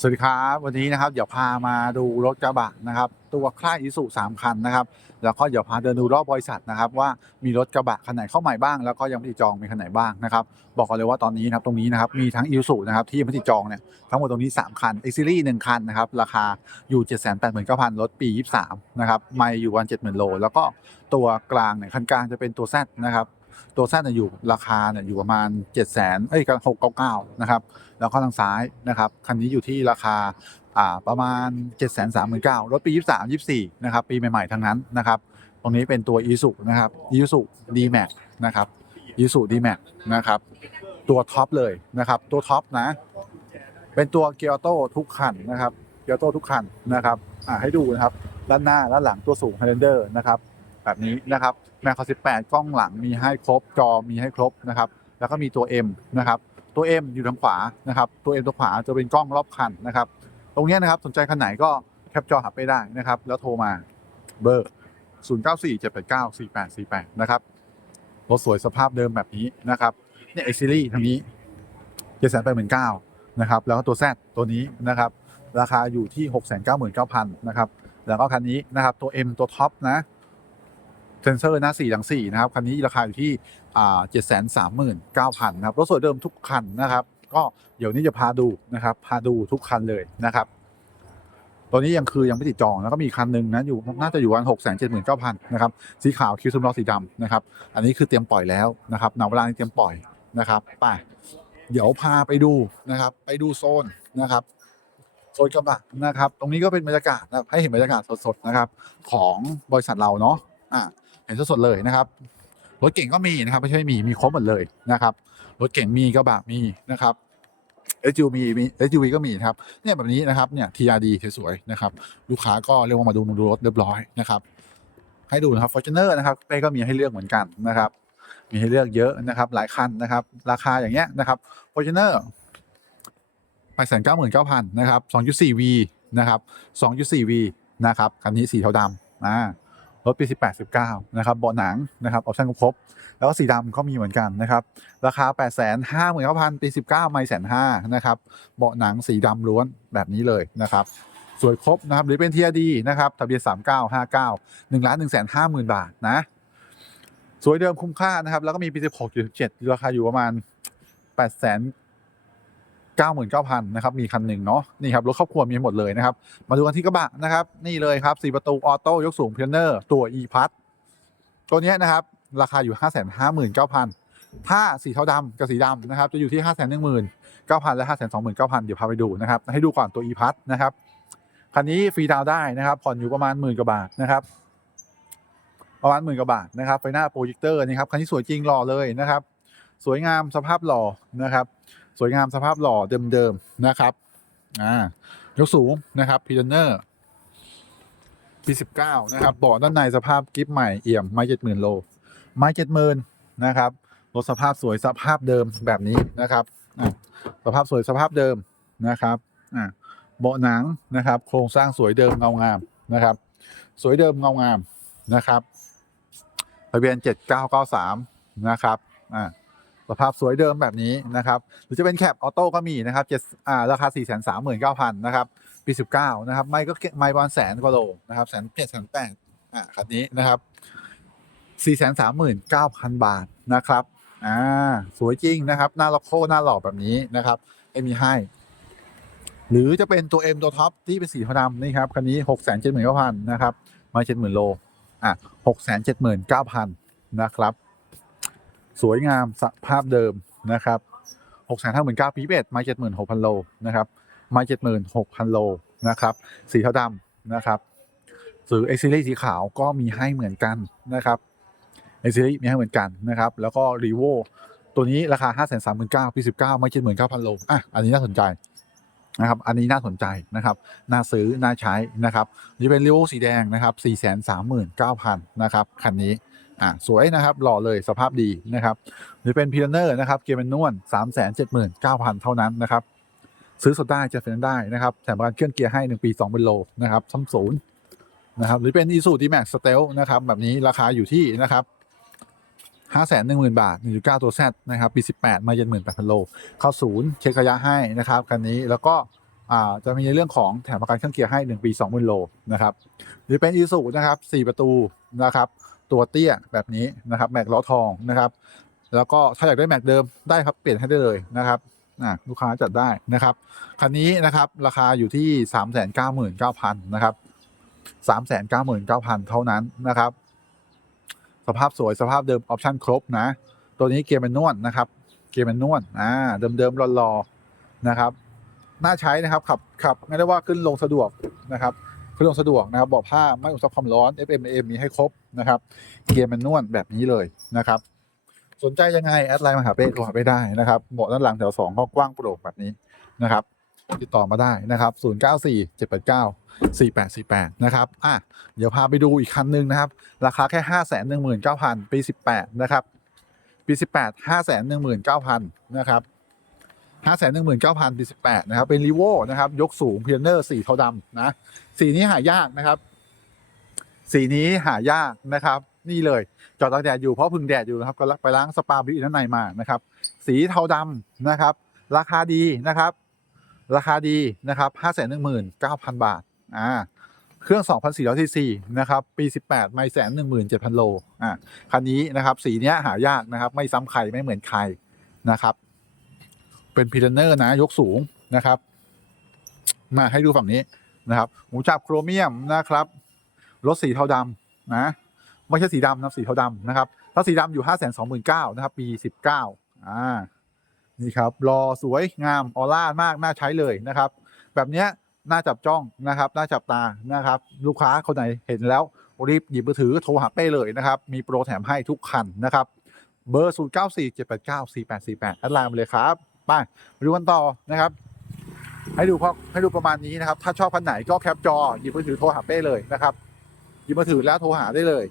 สวัสดีครับวันนี้นะครับเดี๋ยวพามาดูรถกระบะนะครับ ตัวค่ายอิสุสามคันนะครับ แล้วก็เดี๋ยวพาเดินดูรอบบริษัทนะครับ ว่ามีรถกระบะคันไหนเข้าใหม่บ้าง แล้วก็ยังไม่ติดจองมีคันไหนบ้างนะครับบอกกันเลยว่าตอนนี้นะครับตรงนี้นะครับมีทั้งอิสุนะครับที่ยังไม่ติดจองเนี่ยทั้งหมดตรงนี้ 3 คัน X Series 1คันนะครับราคาอยู่ 7 8 9 0 0 0รถปี 23 นะครับไม่อยู่วัน 70,000 โล แล้วก็ตัวกลางเนี่ยคันกลางจะเป็นตัว Z นะครับ ตัวแซดอยู่ราคาเนี่ยอยู่ประมาณ 7 0 0 0 0เอ้ยกัน699นะครับ แล้วก็ทางซ้ายนะครับ คันนี้อยู่ที่ราคาอ่าประมาณ 7 3 9 0 0 0รถปี 23 24 นะครับ ปีใหม่ ๆ ทั้งนั้นนะครับ ตรงนี้เป็นตัว i s u นะครับ i s u D-Max นะครับ i s u D-Max นะครับ ตัวท็อปเลยนะครับ ตัวท็อปนะ เป็นตัวเกียร์โต้ทุกคันนะครับ เกียร์โต้ทุกคันนะครับ อ่าให้ดูนะครับ ด้านหน้าด้านหลังตัวสูง Highlander นะครับ แบบนี้นะครับ แมคคา18 กล้องหลังมีให้ครบจอมีให้ครบนะครับ แล้วก็มีตัว M นะครับ ตัว M อยู่ทางขวานะครับ ตัว M ตัวขวาจะเป็นกล้องรอบคันนะครับ ตรงนี้นะครับสนใจคันไหนก็แคปจอหับไปได้นะครับ แล้วโทรมาเบอร์ 0 9 4 7 8 9 4 8 4 8 นะครับรถสวยสภาพเดิมแบบนี้นะครับเนี่ยไอซีรีทางนี้เจ็ดแสนแปดหมื่นเก้านะครับ แล้วก็ตัวแซตัวนี้นะครับ ราคาอยู่ที่หกแสนเก้าหมื่นเก้าพันนะครับ แล้วก็คันนี้นะครับ ตัว M ตัวท็อปนะ เซนเซอร์หน้า4ดัง4นะครับ คันนี้ราคาอยู่ที่เจ็ดแสนสามหมื่นเก้าพันนะครับ รถสวยเดิมทุกคันนะครับ ก็เดี๋ยวนี้จะพาดูนะครับ พาดูทุกคันเลยนะครับตัวนี้ยังคือยังไม่ติดจองแล้วก็มีคันหนึ่งนะอยู่น่าจะอยู่วันหกแสนเจ็ดหมื่นเก้าพันนะครับสีขาวคิวซุมล้อสีดำนะครับ อันนี้คือเตรียมปล่อยแล้วนะครับหนาเวลานี้เตรียมปล่อยนะครับไปเดี๋ยวพาไปดูนะครับ ไปดูโซนนะครับโซนกระบะนะครับ ตรงนี้ก็เป็นบรรยากาศนะให้เห็นบรรยากาศสดๆนะครับ ของบริษัทเราเนาะอ่า เห็นสดๆเลยนะครับ รถเก่งก็มีนะครับ ไม่ใช่มีมีครบหมดเลยนะครับ รถเก่งมีกระบะมีนะครับ SUV มี SUV ก็มีนะครับเนี่ยแบบนี้นะครับเนี่ย TRD สวยๆนะครับ ลูกค้าก็เรียกว่ามาดูมาดูรถเรียบร้อยนะครับ ให้ดูนะครับ Fortuner นะครับเป้ก็มีให้เลือกเหมือนกันนะครับ มีให้เลือกเยอะนะครับ หลายคันนะครับ ราคาอย่างเงี้ยนะครับ Fortuner ไปแสนเก้าหมื่นเก้าพันนะครับ 2.4V นะครับ 2.4V นะครับคันนี้สีเทาดำอ่า รถปี 18 19 นะครับเบาะหนังนะครับออปชั่นครบ แล้วก็สีดำก็มีเหมือนกันนะครับ ราคา 8 5 9 0 0 0 ปี 19 ไม่แสนห้านะครับเบาะหนังสีดำล้วนแบบนี้เลยนะครับสวยครบนะครับหรือเป็น TRD นะครับทะเบียน 3959 1ล้าน1แสน5หมื่นบาทนะสวยเดิมคุ้มค่านะครับ แล้วก็มีปี 16.7 ราคาอยู่ประมาณ8แสน 99,000นะครับมีคันหนึ่งเนาะนี่ครับรถครอบครัวมีหมดเลยนะครับมาดูกันที่กระบะนะครับนี่เลยครับสี่ประตูออโต้ยกสูงเพียเนอร์ตัว e p a s ตัวนี้นะครับราคาอยู่ 5 5 9 0 0 0 ถ้าสีเทาดำกับสีดำนะครับจะอยู่ที่ 5 1 9 0 0 0 และ 5 2 9 0 0 0 เดี๋ยวพาไปดูนะครับให้ดูก่อนตัว e p a s นะครับคันนี้ฟรีดาวได้นะครับผ่อนอยู่ประมาณหมื่นกว่าบาทนะครับประมาณหมื่นกว่าบาทนะครับไฟหน้าโปรเจคเตอร์นี่ครับคันนี้สวยจริงหล่อเลยนะครับสวยงามสภาพหล่อนะครับ สวยงามสภาพหล่อเดิมๆนะครับอ่ายกสูงนะครับพีเนอร์ปีสิบเก้านะครับเบาะด้านในสภาพกิฟใหม่เอี่ยมไม้เจ็ดหมื่นโล ไม้เจ็ดหมื่นนะครับรถสภาพสวยสภาพเดิมแบบนี้นะครับอะสภาพสวยสภาพเดิมนะครับอะเบาะหนังนะครับ โครงสร้างสวยเดิมเงางามนะครับ สวยเดิมเงางามนะครับทะเบียนเจ็ดเก้าเก้าสามนะครับอ่า สภาพสวยเดิมแบบนี้นะครับ หรือจะเป็นแคปออโต้ก็มีนะครับเจ็ดอ่าราคา 4 3 9 0 0 0 นะครับ ปี 19 นะครับ ไม่ก็ไม่ประมาณแสนกว่าโลนะครับแสนเจ็ดแสนแปดอ่าคันนี้นะครับ 4 3 9 0 0 0 บาทนะครับอ่าสวยจริงนะครับ หน้าล็อกโคหน้าหล่อแบบนี้นะครับไม่มีให้ หรือจะเป็นตัว M ตัวท็อปที่เป็นสีเทาดำนี่ครับคันนี้ 6 7 9 0 0 0 นะครับไม่70,000 โลอะ6 7 9 0 0 0 นะครับ สวยงามสภาพเดิมนะครับ6 5 9 0 0 0ปีเบ็ดไม้76,000โลนะครับไม้76,000โลนะครับสีเทาดำนะครับสื่อเอ็กซิลี่สีขาวก็มีให้เหมือนกันนะครับเอ็กซิลี่มีให้เหมือนกันนะครับ แล้วก็รีโวตัวนี้ราคา5 3 9 0 0 0ปี19ไม้79,000โลอะอันนี้น่าสนใจนะครับ อันนี้น่าสนใจนะครับ น่าซื้อ น่าใช้นะครับ นี่เป็นรีโวสีแดงนะครับ 439,000 นะครับ คันนี้ อะสวยนะครับหล่อเลยสภาพดีนะครับหรือเป็นพีเนอร์นะครับเกียร์เป็นนวลสามแสนเจ็ดหมื่นเก้าพันเท่านั้นนะครับซื้อสดได้จะเซ็นได้นะครับแถมประกันเครื่องเกียร์ให้หนึ่งปีสองเป็นโลนะครับซ้ำศูนย์นะครับหรือเป็นอีซูดีแม็กสเตลนะครับแบบนี้ราคาอยู่ที่นะครับห้าแสนหนึ่งหมื่นบาทหนึ่งจุดเก้าตัวแซดนะครับปีสิบแปดมาเย็นหมื่นแปดพันโล เข้าศูนย์เช็คระยะให้นะครับคันนี้แล้วก็อ่าจะมีในเรื่องของแถมประกันเครื่องเกียร์ให้ 1 ปี 20,000โลนะครับหรือเป็นอีซูนะครับ 4 ประตูนะครับ ตัวเตี้ยแบบนี้นะครับแม็กล้อทองนะครับ แล้วก็ถ้าอยากได้แม็กเดิมได้ครับเปลี่ยนให้ได้เลยนะครับอ่าลูกค้าจัดได้นะครับคันนี้นะครับราคาอยู่ที่ 399,000นะครับ399,000 เท่านั้นนะครับ สภาพสวยสภาพเดิมออปชั่นครบนะ ตัวนี้เกียร์แมนนวลนะครับ เกียร์แมนนวลอ่าเดิมๆรอๆนะครับ น่าใช้นะครับขับขับไม่ได้ว่าขึ้นลงสะดวกนะครับ ขึ้นลงสะดวกนะครับเบอกผ้าไม่อุปสรรคความร้อน FM AM มีให้ครบนะครับเกียร์แมนนวลแบบนี้เลยนะครับ สนใจยังไงแอดไลน์มาหาเป้โทรหาเป้ได้นะครับเบาะด้านหลังแถวสองก็กว้างโปร่งแบบนี้นะครับ ติดต่อมาได้นะครับ 0 9 4 7 8 9 4 8 4 8 นะครับ อะ เดี๋ยวพาไปดูอีกคันหนึ่งนะครับ ราคาแค่ 5 1 9 0 0 0 ปี 18 นะครับ ปี 18 5 1 9 0 0 0 นะครับ 5 1 9 0 0 0ปี18นะครับ เป็นรีโวนะครับ ยกสูงเพียเนอร์สีเทาดำนะ สีนี้หายากนะครับ สีนี้หายากนะครับ นี่เลย จอดตากแดดอยู่เพราะพึ่งแดดอยู่นะครับ ก็ไปล้างสปาบิวด้านในมานะครับ สีเทาดำนะครับ ราคาดีนะครับ ราคาดีนะครับ5 1 9 0 0 0 บาท อ่า เครื่อง 2,400ซีซีนะครับ ปี 18 ไม่แสน17,000โล อ่าคันนี้นะครับ สีนี้หายากนะครับ ไม่ซ้ำใครไม่เหมือนใครนะครับ เป็นพิลเนอร์นะยกสูงนะครับ มาให้ดูฝั่งนี้นะครับหูจับโครเมียมนะครับรถสีเทาดำนะไม่ใช่สีดำนะสีเทาดำนะครับ ถ้าสีดำอยู่ 5 2 9 0 0 0นะครับ ปี19อ่านี่ครับรอสวยงามออร่ามากน่าใช้เลยนะครับ แบบเนี้ยน่าจับจ้องนะครับ น่าจับตานะครับ ลูกค้าคนไหนเห็นแล้วรีบหยิบมือถือโทรหาเป้เลยนะครับ มีโปรแถมให้ทุกคันนะครับ เบอร์ 0 9 4 7 8 9 4 8 4 8แอดไลน์มาเลยครับ ไปดูกันต่อนะครับ ให้ดูพอให้ดูประมาณนี้นะครับ ถ้าชอบคันไหนก็แคปจอหยิบมือถือโทรหาเป้เลยนะครับหยิบมือถือแล้วโทรหาได้เลย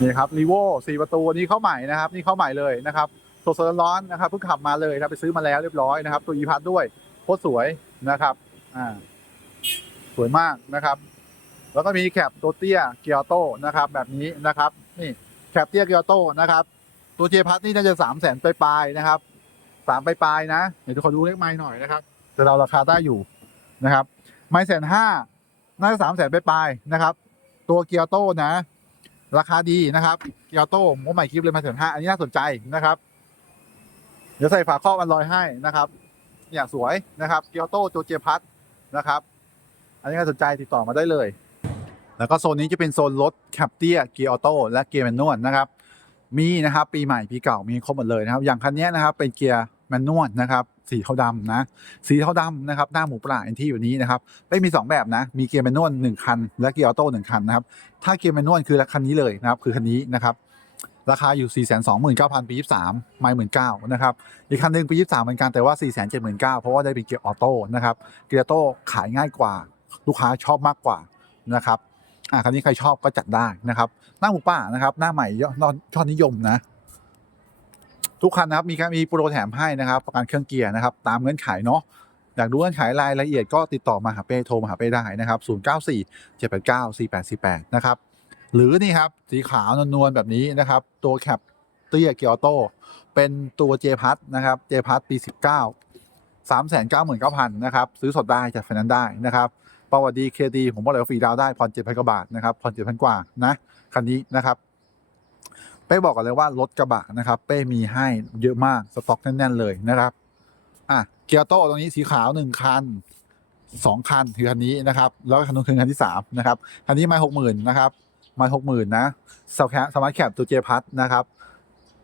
นี่ครับรีโว่สี่ประตูนี้เข้าใหม่นะครับ นี่เข้าใหม่เลยนะครับสดๆร้อนๆนะครับเพิ่งขับมาเลยครับไปซื้อมาแล้วเรียบร้อยนะครับ ตัวอีพัดด้วยโคตรสวยนะครับอ่าสวยมากนะครับ แล้วก็มีแคปตัวเตี้ยเกียร์โต้นะครับ แบบนี้นะครับ นี่แคปเตี้ยเกียร์โต้นะครับ ตัวเจพัทนี่น่าจะสามแสนปลายๆนะครับ สามปลายๆนะเดี๋ยวทุกคนดูเลขไม้หน่อยนะครับแต่เราราคาได้อยู่นะครับ ไม้แสนห้าน่าจะสามแสนปลายๆนะครับ ตัวเกียร์โต้นะ ราคาดีนะครับ เกียร์โต้โมใหม่คลิปเลยมาแสนห้าอันนี้น่าสนใจนะครับ เดี๋ยวใส่ฝาครอบอันลอยให้นะครับ อย่างสวยนะครับ เกียร์โต้ตัวเจพัทนะครับ อันนี้ก็สนใจติดต่อมาได้เลย แล้วก็โซนนี้จะเป็นโซนรถแคปเตียเกียร์ออโต้และเกียร์แมนนวลนะครับมีนะครับ ปีใหม่ปีเก่ามีครบหมดเลยนะครับ อย่างคันนี้นะครับเป็นเกียร์ แมนนวลนะครับสีเทาดำนะสีเทาดำนะครับหน้าหมูปลาเอ็นที่อยู่นี้นะครับไม่มี 2 แบบนะ มีเกียร์แมนนวลหนึ่งคัน และเกียร์ออโต้หนึ่งคันนะครับถ้าเกียร์แมนนวลคือคันนี้เลยนะครับคือคันนี้นะครับราคาอยู่ 4 2 9 0 0 0 ปี 23 ไม่หมื่นเก้านะครับ อีกคันหนึ่งปี 23 เหมือนกันแต่ว่า 4 7 9 0 0 0 เพราะว่าได้เป็นเกียร์ออโต้นะครับ เกียร์ออโต้ขายง่ายกว่า ลูกค้าชอบมากกว่านะครับ อ่าคันนี้ใครชอบก็จัดได้นะครับ หน้าหมูป่านะครับ หน้าใหม่ยอดยอดนิยมนะ ทุกคันนะครับมีการมีโปรแถมให้นะครับประกันเครื่องเกียร์นะครับตามเงื่อนไขเนาะอยากดูเงื่อนไขรายละเอียดก็ติดต่อมาหาเป้โทรมาหาเป้ได้นะครับ0 9 4 7 8 9 4 8 4 8นะครับหรือนี่ครับสีขาวนวลๆแบบนี้นะครับ ตัวแคปเตี้ยเกียร์ออโต้เป็นตัวเจพัทนะครับเจพัทปี 19 3 9 9 0 0 0นะครับซื้อสดได้จัดไฟแนนซ์ได้นะครับประวัติดีเคดีผมบอกเลยว่าฟรีดาวได้ผ่อนเจ็ดพันกว่าบาทนะครับผ่อนเจ็ดพันกว่านะคันนี้นะครับ เป้บอกกันเลยว่ารถกระบะนะครับเป้มีให้เยอะมากสต็อกแน่นๆเลยนะครับอะเกียร์โต้ตรงนี้สีขาวหนึ่งคันสองคันคือคันนี้นะครับแล้วก็คันนู้นคือคันที่สามนะครับคันนี้ไม่หกหมื่นนะครับไม่หกหมื่นนะสมาร์ทสมาร์ทแคปตัวเจพัทนะครับ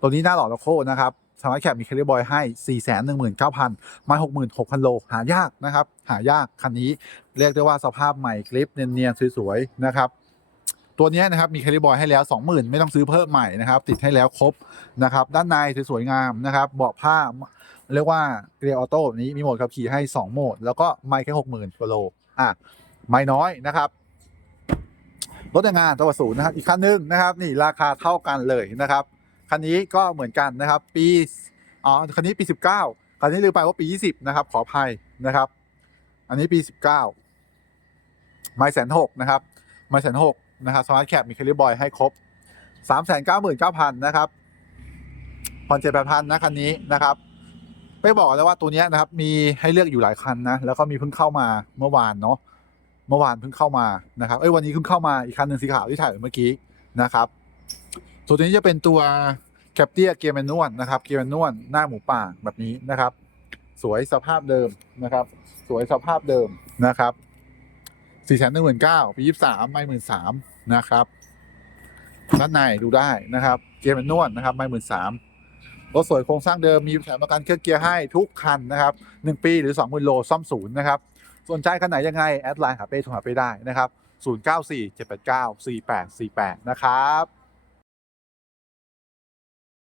ตัวนี้หน้าหล่อโลโก้นะครับสมาร์ทแคปมีแคลิบอยให้ 4 1 9 0 0 0ไม่66,000 โล หายากนะครับ หายาก คันนี้เรียกได้ว่าสภาพใหม่คลิปเนียนๆ สวย ๆ นะครับ ตัวนี้นะครับมีแคลิบอยให้แล้ว 20,000 ไม่ต้องซื้อเพิ่มใหม่นะครับ ติดให้แล้วครบนะครับ ด้านในสวยๆงามนะครับเบาะผ้าเรียกว่าเกียร์ออโต้แบบนี้มีโหมดขับขี่ให้ 2 โหมด แล้วก็ไม่แค่ 60,000กว่าโลอะไม่น้อยนะครับรถแต่งงานตัวศูนย์นะครับอีกคันหนึงนะครับนี่ราคาเท่ากันเลยนะครับคันนี้ก็เหมือนกันนะครับ ปีอ๋อคันนี้ปี 19คันนี้ลืมไปว่าปี 20 นะครับ ขออภัยนะครับ อันนี้ปี 19 ไม่แสนหกนะครับ ไม่แสนหก นะครับสมาร์ทแคปมีคลิบอยให้ครบ 3 9 9 0 0 0 นะครับผ่อนเจ็ดแปดพันนะคันนี้นะครับ ไปบอกแล้วว่าตัวนี้นะครับ มีให้เลือกอยู่หลายคันนะ แล้วก็มีเพิ่งเข้ามาเมื่อวานเนาะเมื่อวานเพิ่งเข้ามานะครับเอ้ยวันนี้เพิ่งเข้ามาอีกคันหนึ่งสีขาวที่ถ่ายเมื่อกี้นะครับส่วนตัวนี้จะเป็นตัวแคปเตียเกียร์แมนนวลนะครับเกียร์แมนนวลหน้าหมูป่าแบบนี้นะครับ สวยสภาพเดิมนะครับ สวยสภาพเดิมนะครับ สี่แสนหนึ่งหมื่นเก้าปียี่สามไม่หมื่นสามนะครับด้านในดูได้นะครับ เกียร์มันนวดนะครับไม่หมื่นสามรถสวยโครงสร้างเดิมมีแถมประกันเครื่องเกียร์ให้ทุกคันนะครับหนึ่งปีหรือสองหมื่นโลซ่อมศูนย์นะครับ สนใจคันไหนยังไง แอดไลน์หาเป้โทรหาเป้ได้นะครับศูนย์เก้าสี่เจ็ดแปดเก้าสี่แปดสี่แปดนะครับ